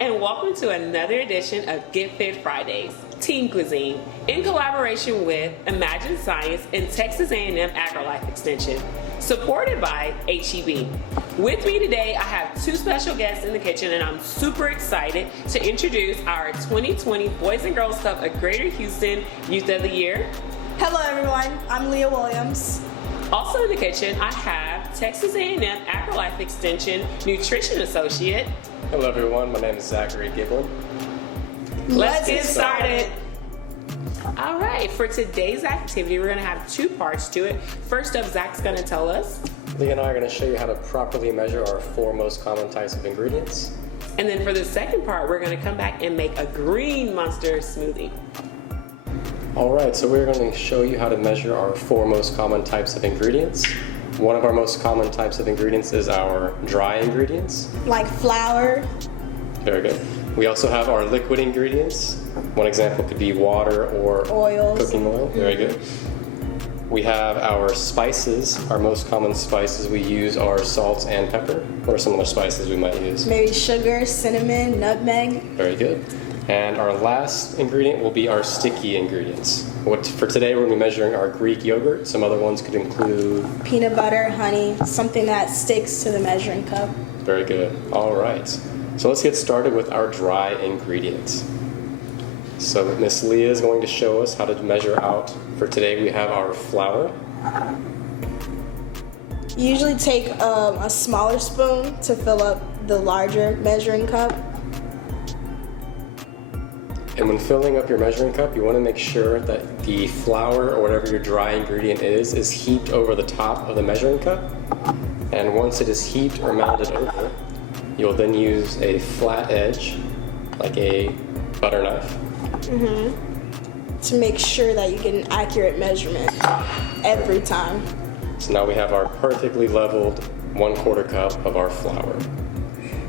and welcome to another edition of Get Fit Fridays, Teen Cuisine, in collaboration with Imagine Science and Texas A&M Extension, supported by HEB. With me today, I have two special guests in the kitchen, and I'm super excited to introduce our 2020 Boys and Girls Club of Greater Houston Youth of the Year. Hello everyone, I'm Leyha Williams. Also in the kitchen, I have Texas A&M Extension Nutrition Associate. Hello everyone, my name is Zachary Giblin. Let's get started. All right, for today's activity, we're gonna have two parts to it. First up, Zach's gonna tell us. Lehya and I are going to show you how to properly measure our 4 most common types of ingredients. And then for the second part, we're gonna come back and make a green monster smoothie. Alright, so we're going to show you how to measure our 4 most common types of ingredients. One of our most common types of ingredients is our dry ingredients. Like flour. Very good. We also have our liquid ingredients. One example could be water or Oils. cooking oil. Very good. We have our spices. Our most common spices we use are salt and pepper, or some other spices we might use. Maybe sugar, cinnamon, nutmeg. Very good. And our last ingredient will be our sticky ingredients. For today, we're going to be measuring our Greek yogurt. Some other ones could include Peanut butter, honey, something that sticks to the measuring cup. Very good. All right. So let's get started with our dry ingredients. So Miss Leyha is going to show us how to measure out. For today, we have our flour. You usually take a smaller spoon to fill up the larger measuring cup. And when filling up your measuring cup, you want to make sure that the flour or whatever your dry ingredient is heaped over the top of the measuring cup. And once it is heaped or mounted over, you'll then use a flat edge, like a butter knife. To make sure that you get an accurate measurement every time. So now we have our perfectly leveled 1/4 cup of our flour.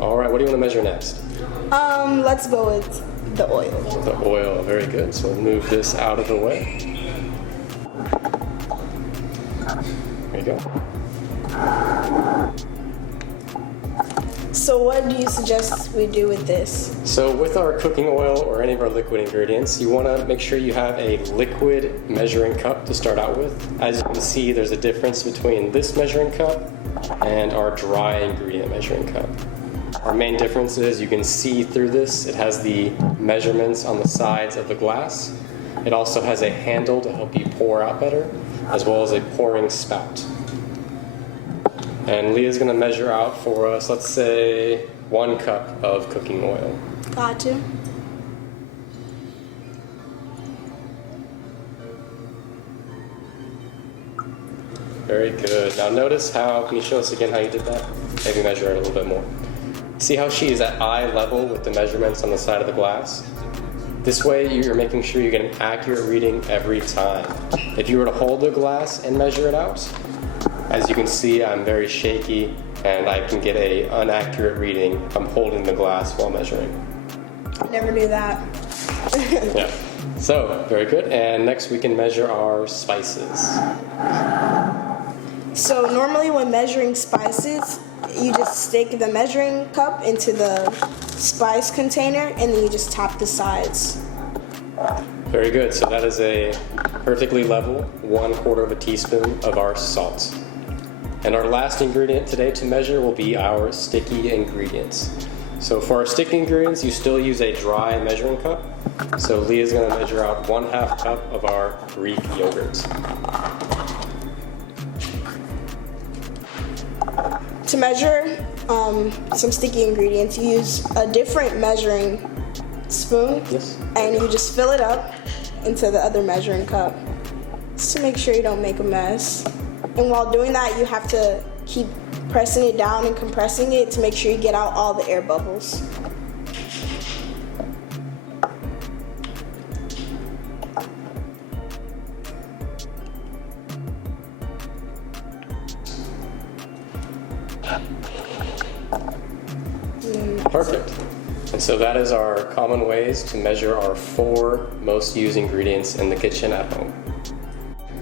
All right, what do you want to measure next? Let's go with the oil. The oil, very good. So we'll move this out of the way. There you go. So what do you suggest we do with this? So with our cooking oil or any of our liquid ingredients, you want to make sure you have a liquid measuring cup to start out with. As you can see, there's a difference between this measuring cup and our dry ingredient measuring cup. Our main difference is you can see through this. It has the measurements on the sides of the glass. It also has a handle to help you pour out better, as well as a pouring spout. And Leyha's going to measure out for us, let's say, 1 cup of cooking oil. Got to. Very good. Now notice how, can you show us again how you did that? Maybe measure it a little bit more. See how she is at eye level with the measurements on the side of the glass? This way you're making sure you get an accurate reading every time. If you were to hold the glass and measure it out, as you can see, I'm very shaky and I can get an inaccurate reading. I'm holding the glass while measuring. Never do that. Yeah. So, very good. And next we can measure our spices. So normally when measuring spices, you just stick the measuring cup into the spice container and then you just tap the sides. Very good. So that is a perfectly level 1/4 teaspoon of our salt. And our last ingredient today to measure will be our sticky ingredients. So for our sticky ingredients, you still use a dry measuring cup. So Leyha's going to measure out 1/2 cup of our Greek yogurt. To measure some sticky ingredients, you use a different measuring spoon. Yes. And you just fill it up into the other measuring cup just to make sure you don't make a mess. And while doing that, you have to keep pressing it down and compressing it to make sure you get out all the air bubbles. Perfect. And so that is our common ways to measure our 4 most used ingredients in the kitchen at home.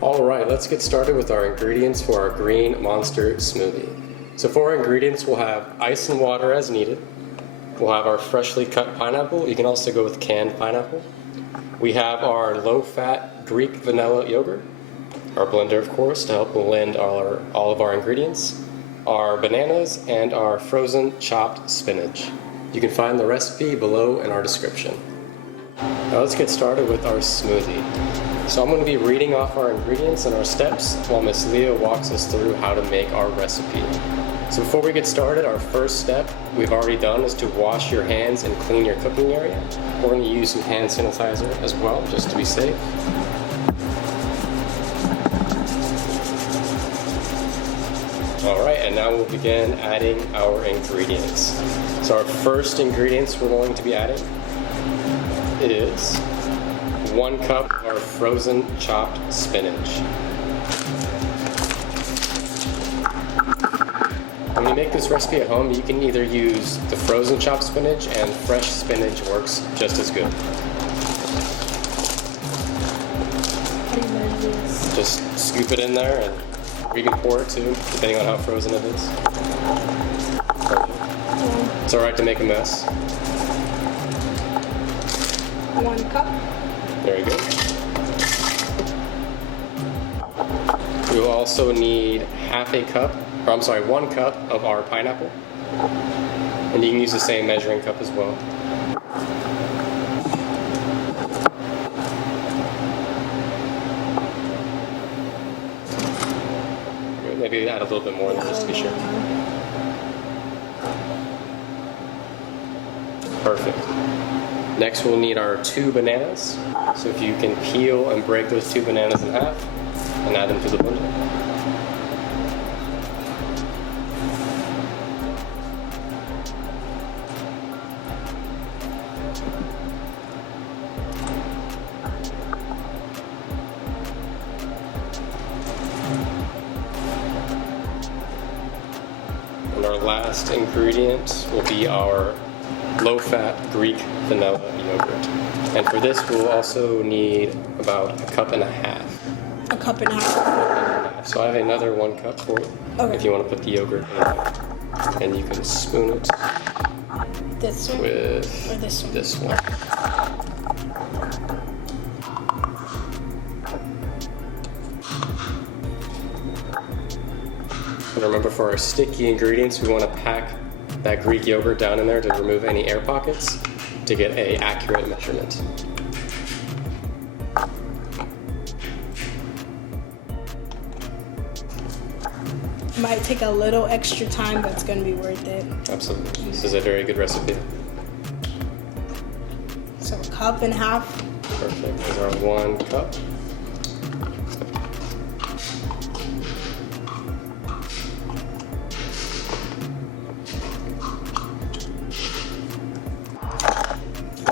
All right, let's get started with our ingredients for our green monster smoothie. So for our ingredients, we'll have ice and water as needed. We'll have our freshly cut pineapple. You can also go with canned pineapple. We have our low-fat Greek vanilla yogurt, our blender, of course, to help blend all of our ingredients, our bananas, and our frozen chopped spinach. You can find the recipe below in our description. Now let's get started with our smoothie. So I'm going to be reading off our ingredients and our steps while Miss Leyha walks us through how to make our recipe. So before we get started, our first step we've already done is to wash your hands and clean your cooking area. We're going to use some hand sanitizer as well, just to be safe. Alright, and now we'll begin adding our ingredients. So our first ingredients we're going to be adding is 1 cup of our frozen chopped spinach. When you make this recipe at home, you can either use the frozen chopped spinach, and fresh spinach works just as good. Just scoop it in there, and you can pour it too, depending on how frozen it is. Perfect. It's alright to make a mess. 1 cup. There you go. You'll also need 1 cup of our pineapple. And you can use the same measuring cup as well. Maybe add a little bit more than just to be sure. Perfect. Next we'll need our 2 bananas. So if you can peel and break those 2 bananas in half and add them to the blender. And our last ingredient will be our low-fat Greek vanilla yogurt. And for this, we'll also need about 1.5 cups. 1.5 cups. So I have another 1 cup for you, if you want to put the yogurt in there. And you can spoon it This one? with Or this one? this one. And remember, for our sticky ingredients, we want to pack that Greek yogurt down in there to remove any air pockets to get an accurate measurement. Might take a little extra time, but it's going to be worth it. Absolutely. This is a very good recipe. So 1.5 cups. Perfect. There's our 1 cup.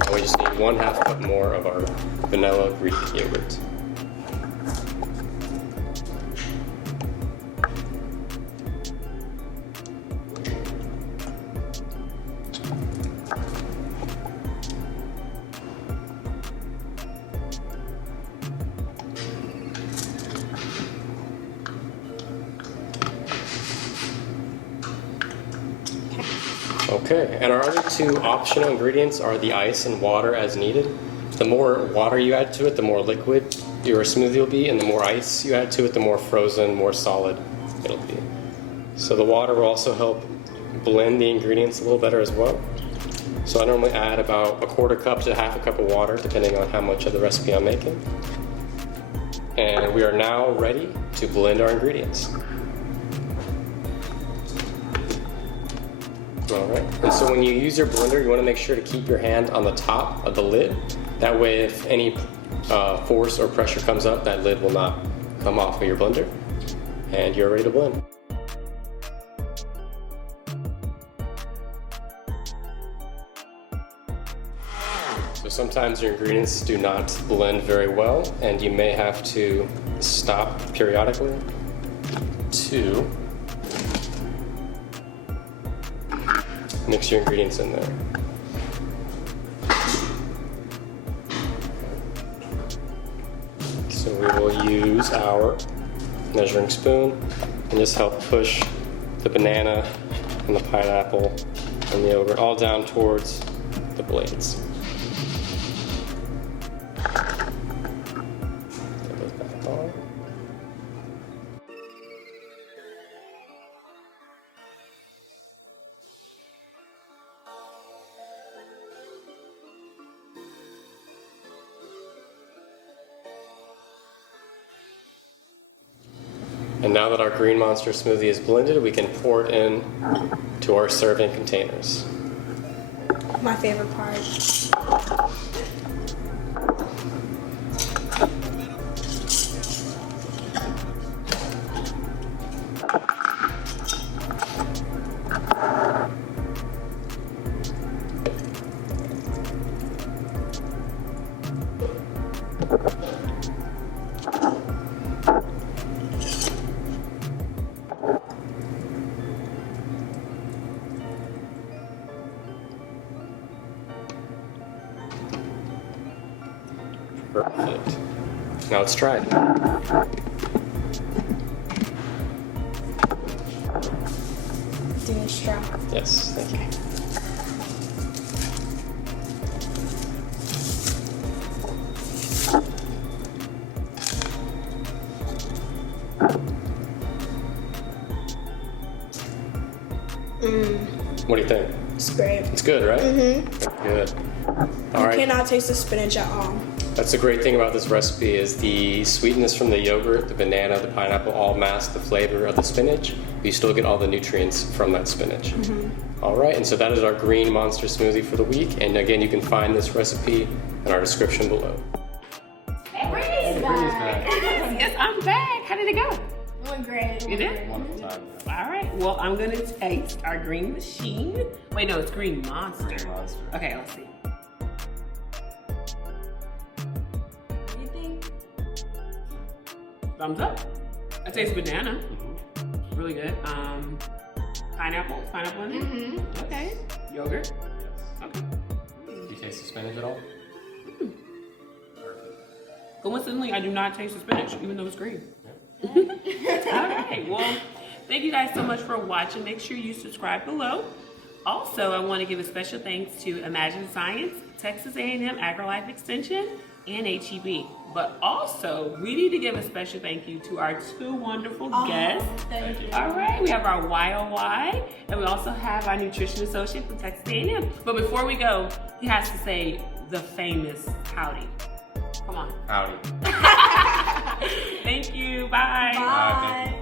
And we just need 1/2 cup more of our vanilla Greek yogurt. Okay, and our other 2 optional ingredients are the ice and water as needed. The more water you add to it, the more liquid your smoothie will be, and the more ice you add to it, the more frozen, more solid it'll be. So the water will also help blend the ingredients a little better as well. So I normally add about 1/4 cup to 1/2 cup of water, depending on how much of the recipe I'm making. And we are now ready to blend our ingredients. Alright, and so when you use your blender, you want to make sure to keep your hand on the top of the lid. That way, if any force or pressure comes up, that lid will not come off of your blender. And you're ready to blend. So sometimes your ingredients do not blend very well, and you may have to stop periodically to mix your ingredients in there. So we will use our measuring spoon and just help push the banana and the pineapple and the yogurt all down towards the blades. Put those back on. And now that our Green Monster smoothie is blended, we can pour it in to our serving containers. My favorite part. Perfect. Now let's try it. Do a straw. Yes, thank you. What do you think? It's great. It's good, right? Mm-hmm. Good. All You right. cannot taste the spinach at all. That's the great thing about this recipe is the sweetness from the yogurt, the banana, the pineapple all mask the flavor of the spinach, but you still get all the nutrients from that spinach. All right, and so that is our Green Monster smoothie for the week. And again, you can find this recipe in our description below. Britney's back. Yes, I'm back. How did it go? It went great. You did? Wonderful time. All right. Well, I'm going to taste our green machine. Wait, no, it's Green Monster. Green Monster. Okay, let's see. What do you think? Thumbs up. I taste banana. Really good. Pineapple. Pineapple in there? Okay. Yogurt. Okay. Do you taste the spinach at all? Coincidentally, I do not taste the spinach, even though it's green. All right. Well, thank you guys so much for watching. Make sure you subscribe below. Also, I want to give a special thanks to Imagine Science, Texas A&M AgriLife Extension, and HEB. But also, we need to give a special thank you to our two wonderful guests. Thank you. All right, we have our YOY, and we also have our nutrition associate from Texas A&M. But before we go, he has to say the famous howdy. Come on. Howdy. Thank you. Bye. Bye.